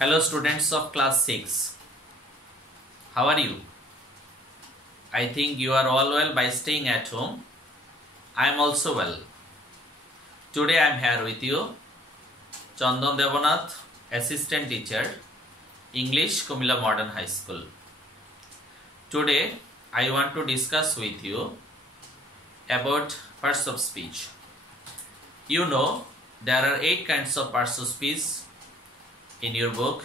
Hello students of class 6. How are you? I think you are all well by staying at home. I am also well. Today I am here with you, Chandan Devanath, Assistant Teacher, English, Kumila Modern High School. Today I want to discuss with you about parts of speech. You know there are 8 kinds of parts of speech in your book.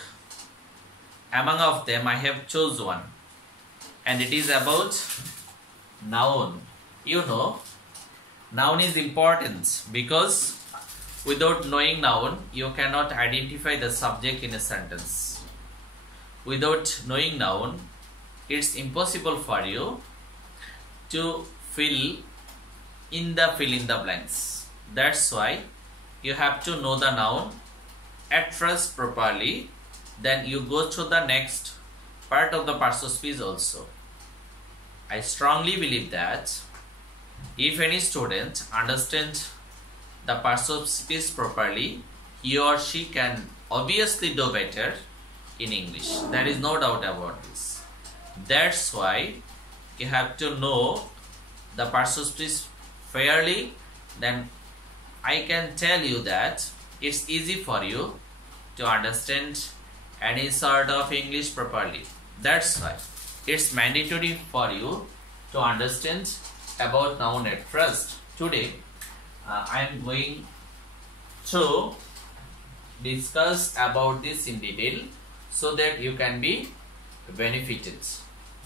Among of them I have chose one, and it is about noun. You know, noun is important because without knowing noun you cannot identify the subject in a sentence. Without knowing noun it's impossible for you to fill in the blanks. That's why you have to know the noun at first properly, then you go to the next part of the parts of speech also. I strongly believe that if any student understands the parts of speech properly, he or she can obviously do better in English. There is no doubt about this. That's why you have to know the parts of speech fairly. Then I can tell you that it's easy for you to understand any sort of English properly. That's why it's mandatory for you to understand about noun at first. Today I am going to discuss about this in detail so that you can be benefited.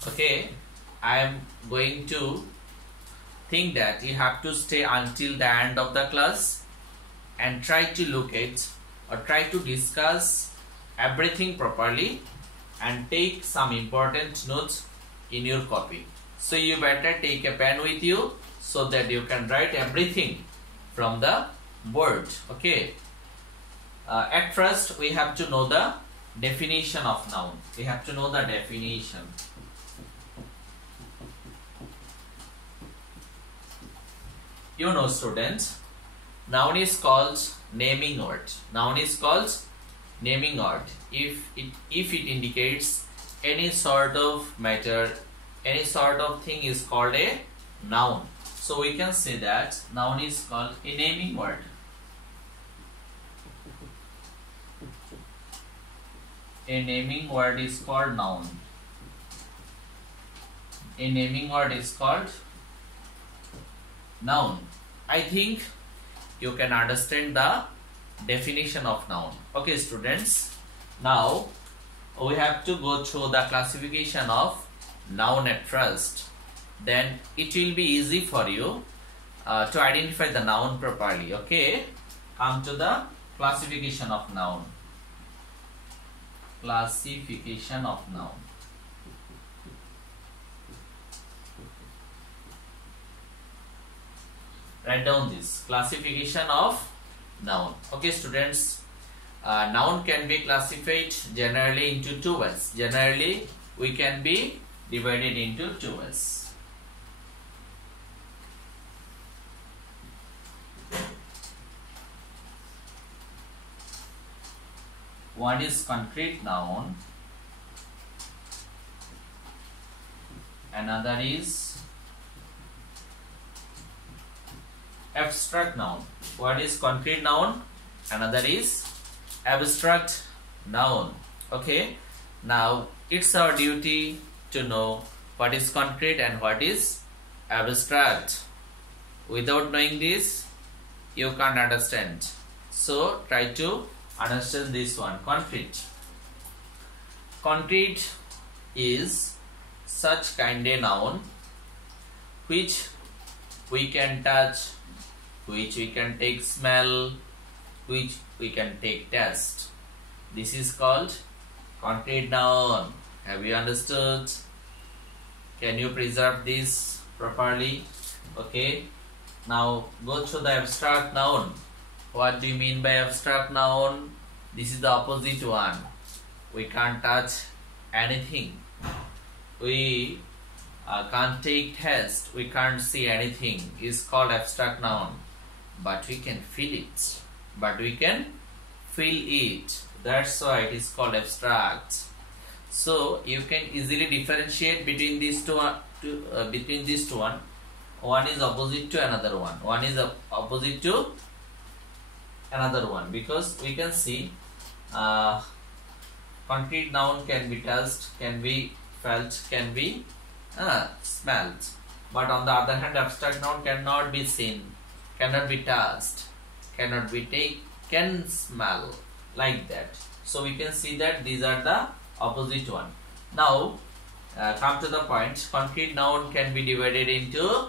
Okay, I am going to think that you have to stay until the end of the class and try to look at or try to discuss everything properly and take some important notes in your copy. So you better take a pen with you so that you can write everything from the board. Okay. At first we have to know the definition of noun. We have to know the definition. You know, students, noun is called naming word. Noun is called naming word if it indicates any sort of matter, any sort of thing is called a noun. So we can say that noun is called a naming word. A naming word is called noun. A naming word is called noun. I think you can understand the definition of noun. Okay, students, now we have to go through the classification of noun at first. Then it will be easy for you to identify the noun properly. Okay, come to the classification of noun. Classification of noun. Write down this classification of noun. Okay, students, noun can be classified generally into 2 ways. Generally we can be divided into 2 ways. One is concrete noun, another is abstract noun. One is concrete noun, another is abstract noun. Okay, now it's our duty to know what is concrete and what is abstract. Without knowing this you can't understand, so try to understand this one. Concrete. Concrete is such kind of noun which we can touch, which we can take smell, which we can take taste. This is called concrete noun. Have you understood? Can you preserve this properly? Okay, now go to the abstract noun. What do you mean by abstract noun? This is the opposite one. We can't touch anything, we can't take taste, we can't see anything. It's called abstract noun. But we can feel it. That's why it is called abstract. So you can easily differentiate between these two. Between these two, one is opposite to another one. One is opposite to another one, because we can see concrete noun can be touched, can be felt, can be smelled. But on the other hand, abstract noun cannot be seen, cannot be touched, cannot be taken, smell, like that. So we can see that these are the opposite one. Now come to the point. Concrete noun can be divided into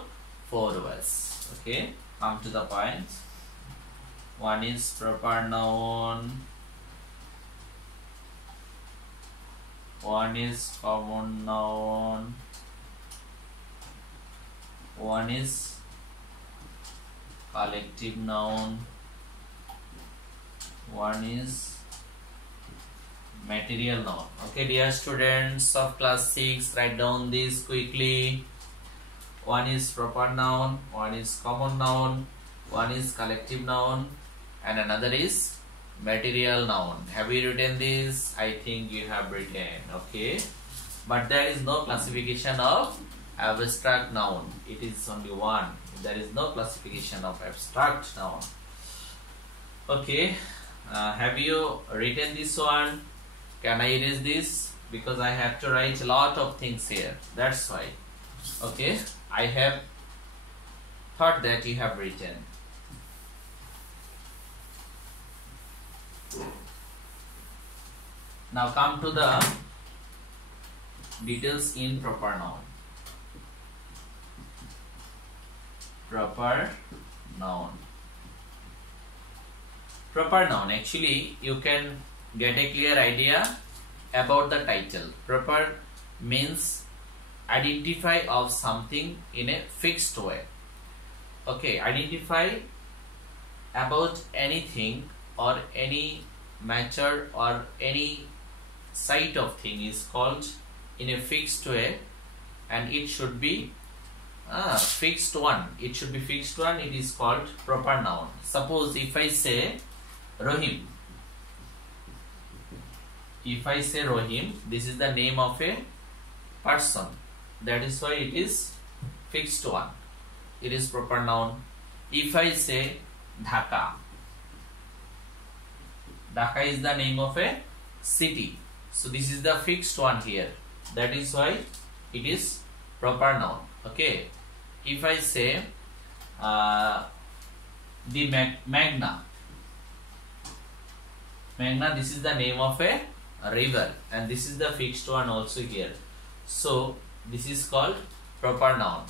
4 ways. Okay, come to the point. One is proper noun, one is common noun, one is collective noun, one is material noun. Okay, dear students of class 6, write down this quickly. One is proper noun, one is common noun, one is collective noun, and another is material noun. Have you written this? I think you have written. Okay, but there is no classification of abstract noun. It is only one. There is no classification of abstract noun. Okay, have you written this one? Can I erase this? Because I have to write a lot of things here. That's why. Okay, I have thought that you have written. Now come to the details in proper noun. Proper noun. Proper noun, actually you can get a clear idea about the title. Proper means identify of something in a fixed way. Okay, identify about anything or any matter or any site of thing is called in a fixed way, and it should be fixed one. It should be fixed one. It is called proper noun. Suppose if I say Rohim. If I say Rohim, this is the name of a person. That is why it is fixed one. It is proper noun. If I say Dhaka, Dhaka is the name of a city. So this is the fixed one here. That is why it is proper noun. Okay. If I say the Magna, Magna, this is the name of a river, and this is the fixed one also here. So this is called proper noun.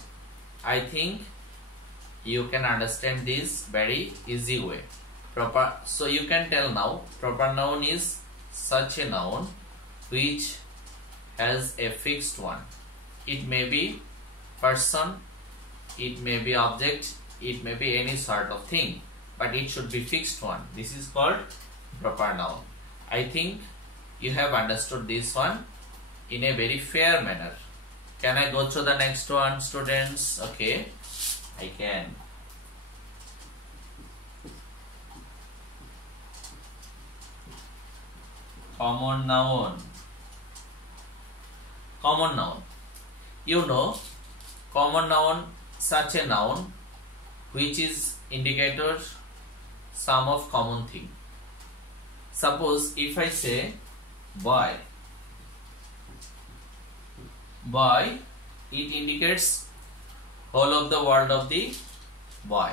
I think you can understand this very easy way. Proper. So you can tell now, proper noun is such a noun which has a fixed one. It may be person, it may be object, it may be any sort of thing, but it should be fixed one. This is called proper noun. I think you have understood this one in a very fair manner. Can I go to the next one, students? Okay, I can. Common noun. Common noun. You know, common noun, such a noun which is indicator some of common thing. Suppose if I say boy, boy, it indicates whole of the world of the boy.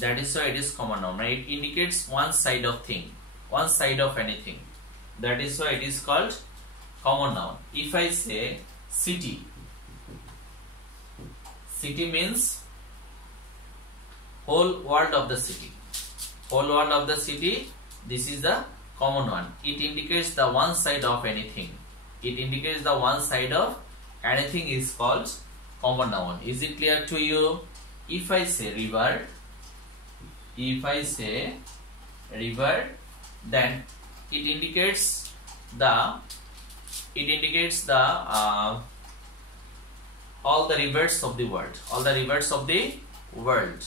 That is why it is common noun. Right? It indicates one side of thing, one side of anything. That is why it is called common noun. If I say city, city means whole world of the city. Whole world of the city, this is the common one. It indicates the one side of anything. It indicates the one side of anything is called common noun. Is it clear to you? If I say river, if I say river, then it indicates the all the rivers of the world, all the rivers of the world.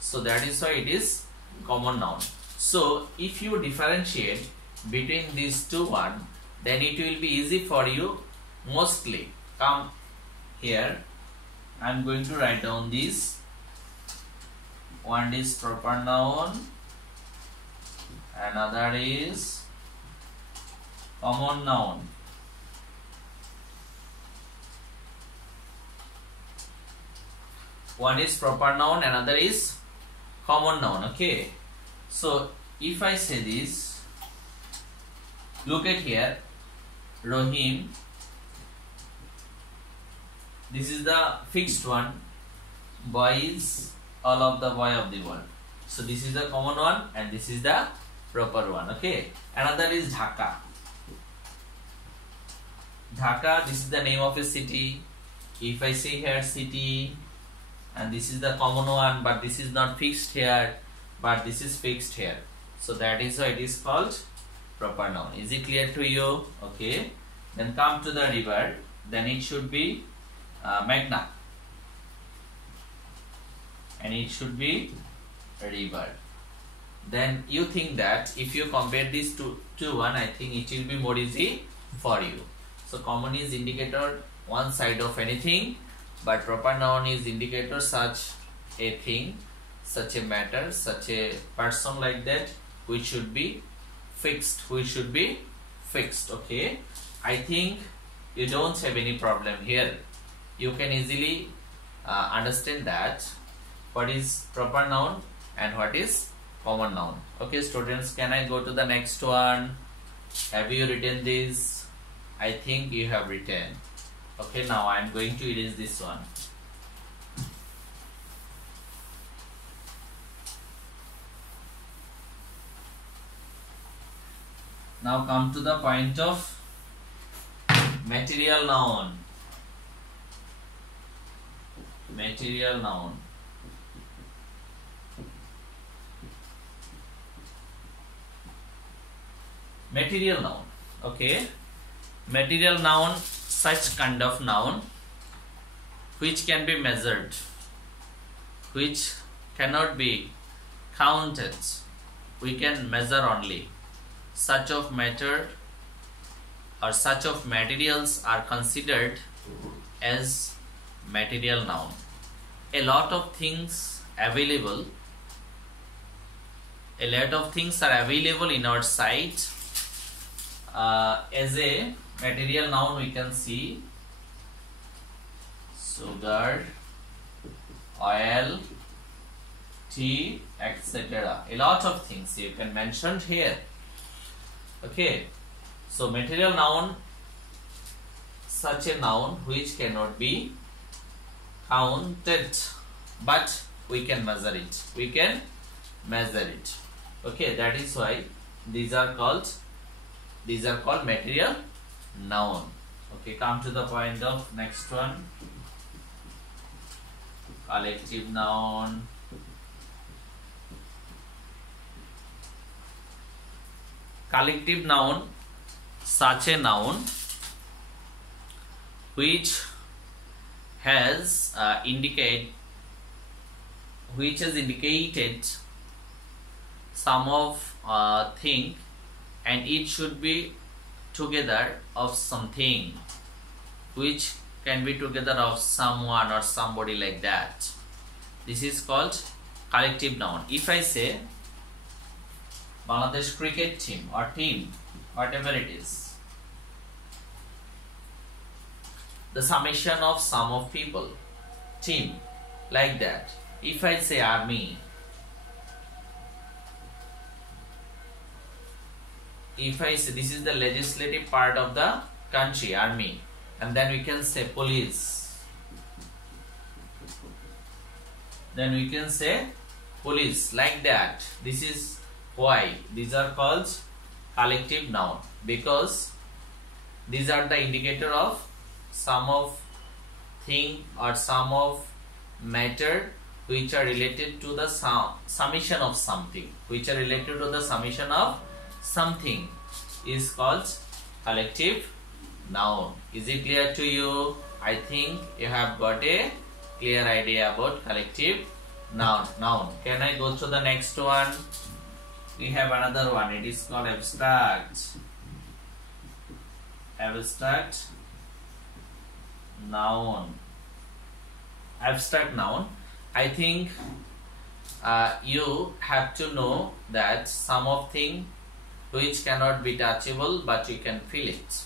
So that is why it is common noun. So if you differentiate between these two one, then it will be easy for you mostly. Come here, I am going to write down this. One is proper noun, another is common noun. One is proper noun, another is common noun. Okay, so if I say this, look at here, Rohim, this is the fixed one, boy is all of the boy of the world. So this is the common one and this is the proper one. Okay, another is Dhaka. Dhaka, this is the name of a city. If I say here city, and this is the common one, but this is not fixed here, but this is fixed here. So that is why it is called proper noun. Is it clear to you? Okay. Then come to the river. Then it should be Meghna. And it should be river. Then you think that if you compare these two one, I think it will be more easy for you. So common is indicator one side of anything, but proper noun is indicator such a thing, such a matter, such a person like that, which should be fixed, okay. I think you don't have any problem here. You can easily understand that what is proper noun and what is common noun. Okay students, can I go to the next one? Have you written this? I think you have written. Okay, now I am going to erase this one. Now come to the point of material noun. Material noun. Material noun. Okay. Material noun, such kind of noun which can be measured, which cannot be counted. We can measure only. Such of matter or such of materials are considered as material noun. A lot of things available. A lot of things are available in our site. As a material noun, we can see sugar, oil, tea, etc. A lot of things you can mention here. Okay, so material noun, such a noun which cannot be counted, but we can measure it. We can measure it. Okay, that is why these are called material noun. Okay, come to the point of next one. Collective noun. Collective noun, such a noun which has indicated some of thing, and it should be together of something, which can be together of someone or somebody like that. This is called collective noun. If I say Bangladesh cricket team or team, whatever it is, the summation of sum of people, team, like that. If I say army, if I say this is the legislative part of the country, army, and then we can say police, then we can say police, like that. This is why these are called collective noun, because these are the indicator of sum of thing or sum of matter which are related to the summation of something, which are related to the summation of something, is called collective noun. Is it clear to you? I think you have got a clear idea about collective noun. Can I go to the next one? we have another one. It is called abstract. Abstract noun. Abstract noun. I think you have to know that some of thing which cannot be touchable but you can feel it.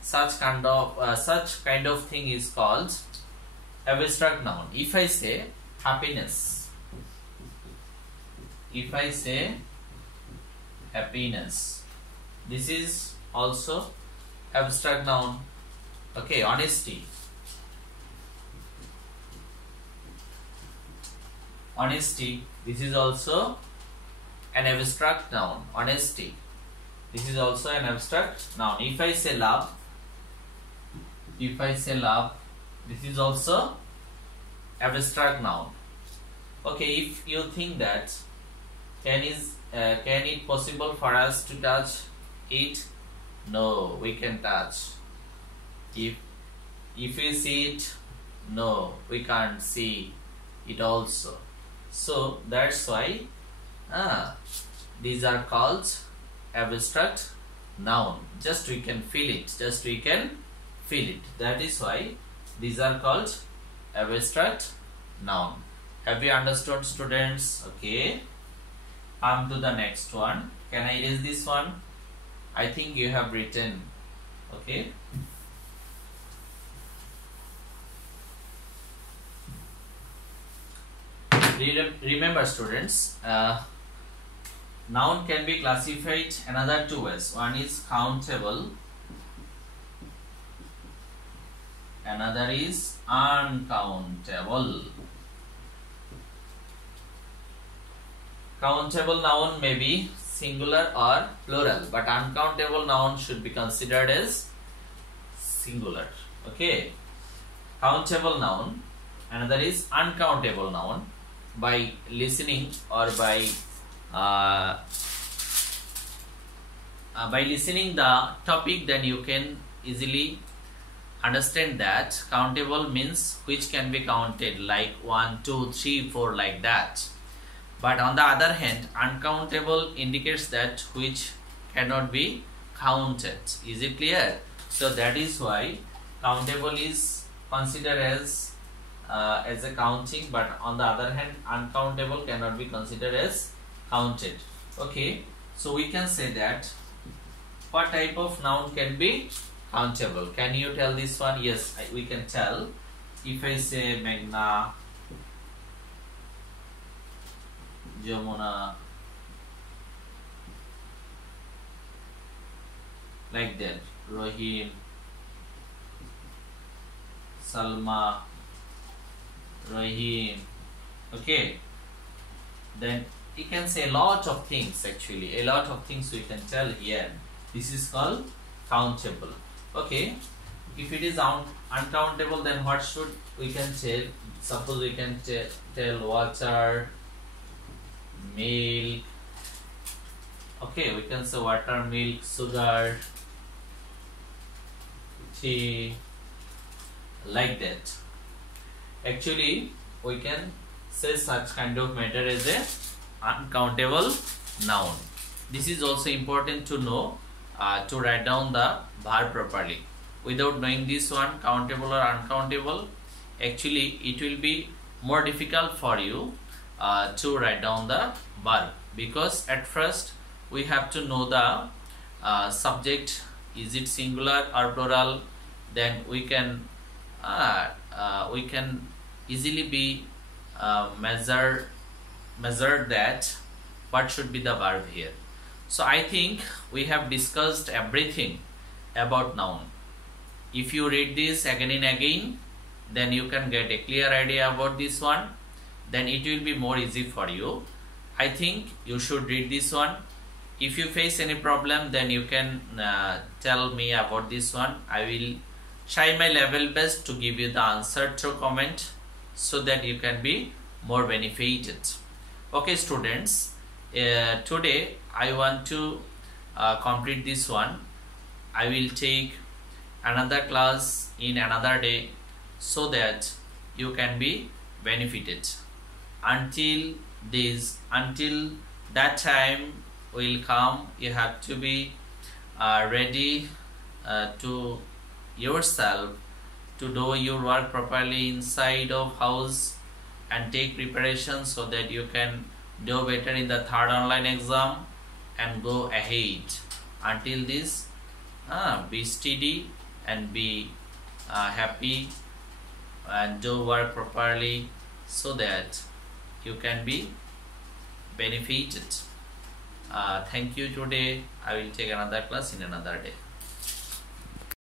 Such kind of thing is called abstract noun. If I say happiness, if I say happiness, this is also abstract noun. Okay, honesty. Honesty, this is also an abstract noun. Honesty, this is also an abstract noun. If I say love, if I say love, this is also abstract noun. Okay, if you think that can it possible for us to touch it? No, we can touch. If we see it, no, we can't see it also. So that's why these are called abstract noun. Just we can feel it. Just we can feel it. That is why these are called abstract noun. Have you understood, students? Okay. Come to the next one. Can I erase this one? I think you have written. Okay. Remember, students, noun can be classified another two ways. One is countable, another is uncountable. Countable noun may be singular or plural, but uncountable noun should be considered as singular. Okay. Countable noun, another is uncountable noun. By listening or by listening the topic, then you can easily understand that countable means which can be counted, like 1, 2, 3, 4, like that. But on the other hand, uncountable indicates that which cannot be counted. Is it clear? So that is why countable is considered as a counting, but on the other hand, uncountable cannot be considered as counted. Okay, so we can say that what type of noun can be countable? Can you tell this one? Yes, we can tell. If I say Meghna, Jamuna, like that, Rohim, Salma, Rahim. Okay, then you can say a lot of things. Actually, a lot of things we can tell here. This is called countable. Okay, if it is uncountable, then what should we can tell? Suppose we can tell water, milk. Okay, we can say water, milk, sugar, tea, like that. Actually, we can say such kind of matter as a uncountable noun. This is also important to know to write down the verb properly. Without knowing this one, countable or uncountable, actually it will be more difficult for you to write down the verb, because at first we have to know the subject, is it singular or plural. Then we can easily be measure that what should be the verb here. So I think we have discussed everything about noun. If you read this again and again, then you can get a clear idea about this one. Then it will be more easy for you. I think you should read this one. If you face any problem, then you can tell me about this one. I will try my level best to give you the answer through comment, so that you can be more benefited. Okay, students, today I want to complete this one. I will take another class in another day, so that you can be benefited. Until That time will come. You have to be ready to yourself to do your work properly inside of house and take preparation so that you can do better in the third online exam and go ahead. Until this, be steady and be happy and do work properly so that you can be benefited. Thank you today. I will take another class in another day.